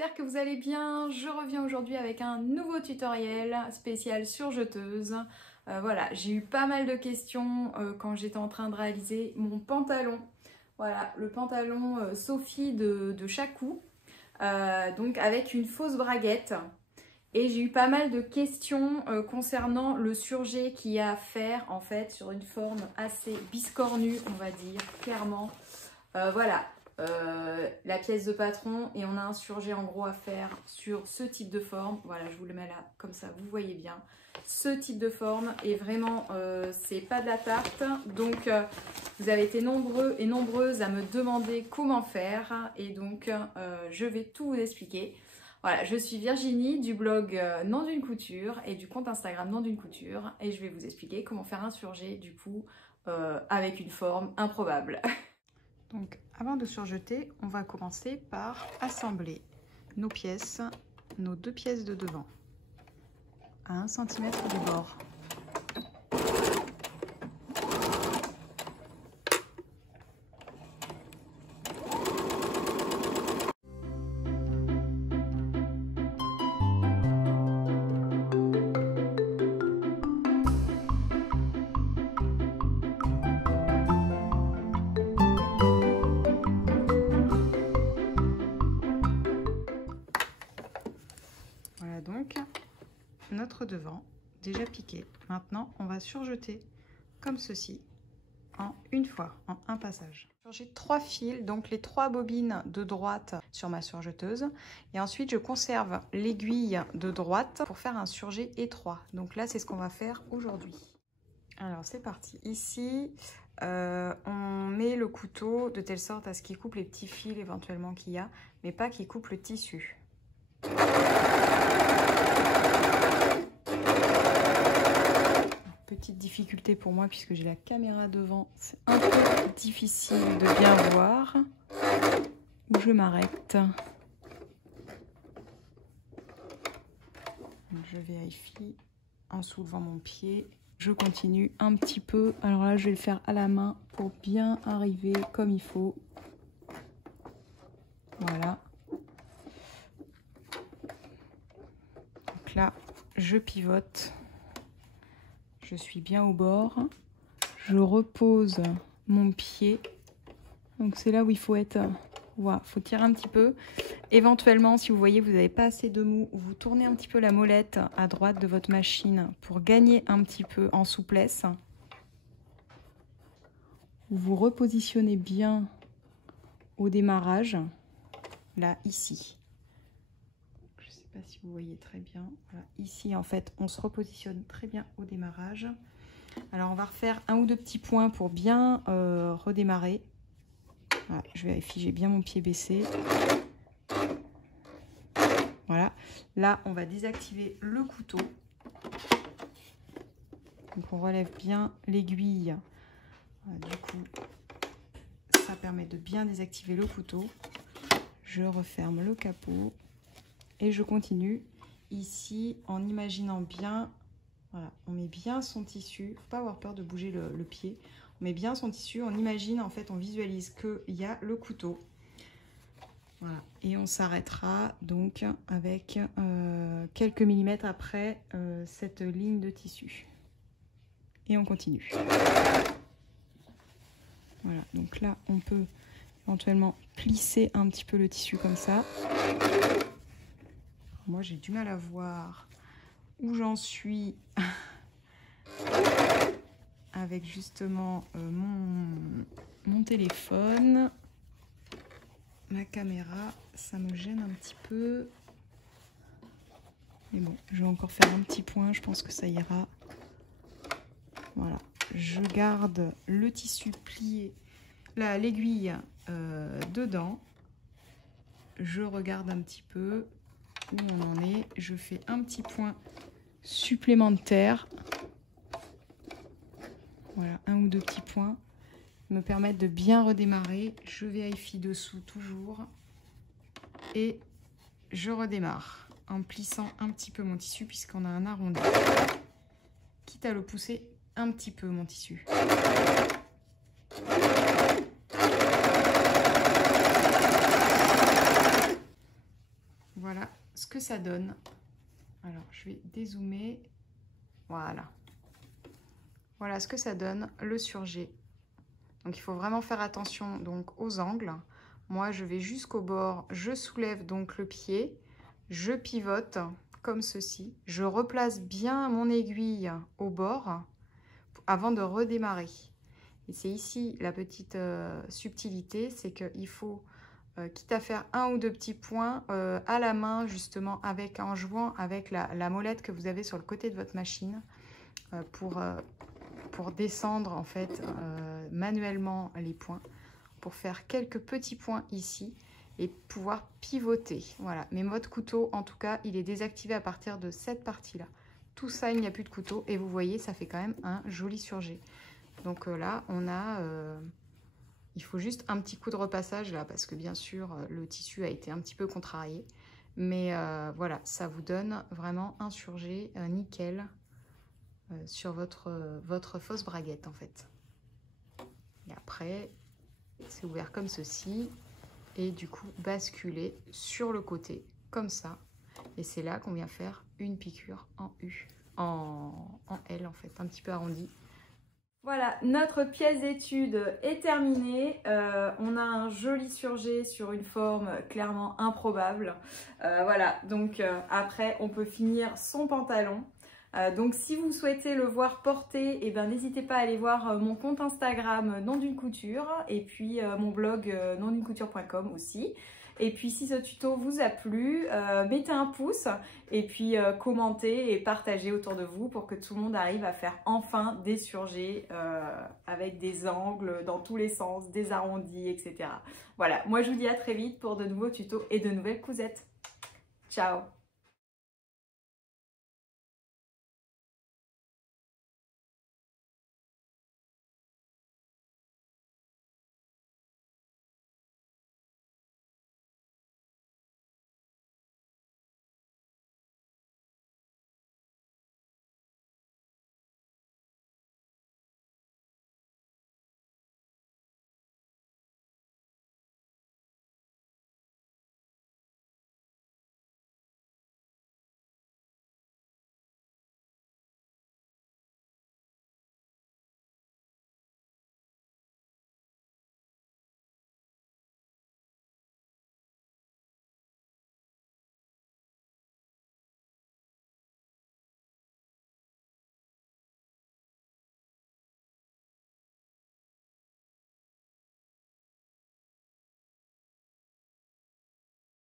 j'espère que vous allez bien. Je reviens aujourd'hui avec un nouveau tutoriel spécial surjeteuse. Voilà, j'ai eu pas mal de questions quand j'étais en train de réaliser mon pantalon. Voilà, le pantalon Sophie de Chacou, donc avec une fausse braguette. Et j'ai eu pas mal de questions concernant le surjet qu'il y a à faire en fait sur une forme assez biscornue, on va dire, clairement. Voilà. La pièce de patron et on a un surjet en gros à faire sur ce type de forme. Voilà, je vous le mets là comme ça vous voyez bien ce type de forme et vraiment c'est pas de la tarte. Donc vous avez été nombreux et nombreuses à me demander comment faire et donc je vais tout vous expliquer. Voilà, je suis Virginie du blog Nom d'une couture et du compte Instagram Nom d'une couture et je vais vous expliquer comment faire un surjet du coup avec une forme improbable. Donc avant de surjeter, on va commencer par assembler nos pièces, nos deux pièces de devant à 1 cm du bord. Donc notre devant déjà piqué. Maintenant on va surjeter comme ceci en une fois, en un passage. J'ai 3 fils, donc les 3 bobines de droite sur ma surjeteuse et ensuite je conserve l'aiguille de droite pour faire un surjet étroit. Donc là c'est ce qu'on va faire aujourd'hui. Alors c'est parti. Ici on met le couteau de telle sorte à ce qu'il coupe les petits fils éventuellement qu'il y a, mais pas qu'il coupe le tissu. Petite difficulté pour moi puisque j'ai la caméra devant, c'est un peu difficile de bien voir où je m'arrête. Je vérifie en soulevant mon pied. Je continue un petit peu. Alors là, je vais le faire à la main pour bien arriver comme il faut. Voilà. Donc là, je pivote. Je suis bien au bord. Je repose mon pied. Donc c'est là où il faut être. Voilà, faut tirer un petit peu. Éventuellement, si vous voyez, vous n'avez pas assez de mou, vous tournez un petit peu la molette à droite de votre machine pour gagner un petit peu en souplesse. Vous repositionnez bien au démarrage. Là, ici. Je ne sais pas si vous voyez très bien. Voilà. Ici, en fait, on se repositionne très bien au démarrage. Alors, on va refaire 1 ou 2 petits points pour bien redémarrer. Voilà, je vérifie, j'ai bien mon pied baissé. Voilà. Là, on va désactiver le couteau. Donc, on relève bien l'aiguille. Voilà, du coup, ça permet de bien désactiver le couteau. Je referme le capot. Et je continue ici en imaginant bien, voilà, on met bien son tissu, faut pas avoir peur de bouger le pied, on met bien son tissu, on imagine en fait, on visualise qu'il y a le couteau. Voilà, et on s'arrêtera donc avec quelques millimètres après cette ligne de tissu. Et on continue. Voilà, donc là on peut éventuellement plisser un petit peu le tissu comme ça. Moi, j'ai du mal à voir où j'en suis avec justement mon téléphone. Ma caméra, ça me gêne un petit peu. Mais bon, je vais encore faire un petit point, je pense que ça ira. Voilà, je garde le tissu plié, l'aiguille dedans. Je regarde un petit peu où on en est, je fais un petit point supplémentaire. Voilà, 1 ou 2 petits points me permettent de bien redémarrer. Je vérifie dessous toujours et je redémarre en plissant un petit peu mon tissu puisqu'on a un arrondi. Quitte à le pousser un petit peu mon tissu. ça donne. Alors, je vais dézoomer. Voilà. Voilà ce que ça donne, le surjet. Donc, il faut vraiment faire attention donc, aux angles. Moi, je vais jusqu'au bord. Je soulève donc le pied. Je pivote comme ceci. Je replace bien mon aiguille au bord avant de redémarrer. Et c'est ici la petite subtilité, c'est qu'il faut, quitte à faire un ou deux petits points à la main, justement, en jouant avec la molette que vous avez sur le côté de votre machine pour descendre en fait manuellement les points, pour faire quelques petits points ici et pouvoir pivoter. Voilà, mais mode couteau, en tout cas, il est désactivé à partir de cette partie-là. Tout ça, il n'y a plus de couteau et vous voyez, ça fait quand même un joli surjet. Donc là, on a... il faut juste un petit coup de repassage là, parce que bien sûr, le tissu a été un petit peu contrarié. Mais voilà, ça vous donne vraiment un surjet nickel sur votre fausse braguette en fait. Et après, c'est ouvert comme ceci. Et du coup, basculer sur le côté, comme ça. Et c'est là qu'on vient faire une piqûre en U, en L en fait, un petit peu arrondi. Voilà, notre pièce d'étude est terminée. On a un joli surjet sur une forme clairement improbable. Voilà, donc après, on peut finir son pantalon. Donc si vous souhaitez le voir porté, eh ben, n'hésitez pas à aller voir mon compte Instagram Nom d'une couture et puis mon blog nondunecouture.com aussi. Et puis si ce tuto vous a plu, mettez un pouce et puis commentez et partagez autour de vous pour que tout le monde arrive à faire enfin des surjets avec des angles dans tous les sens, des arrondis, etc. Voilà, moi je vous dis à très vite pour de nouveaux tutos et de nouvelles cousettes. Ciao!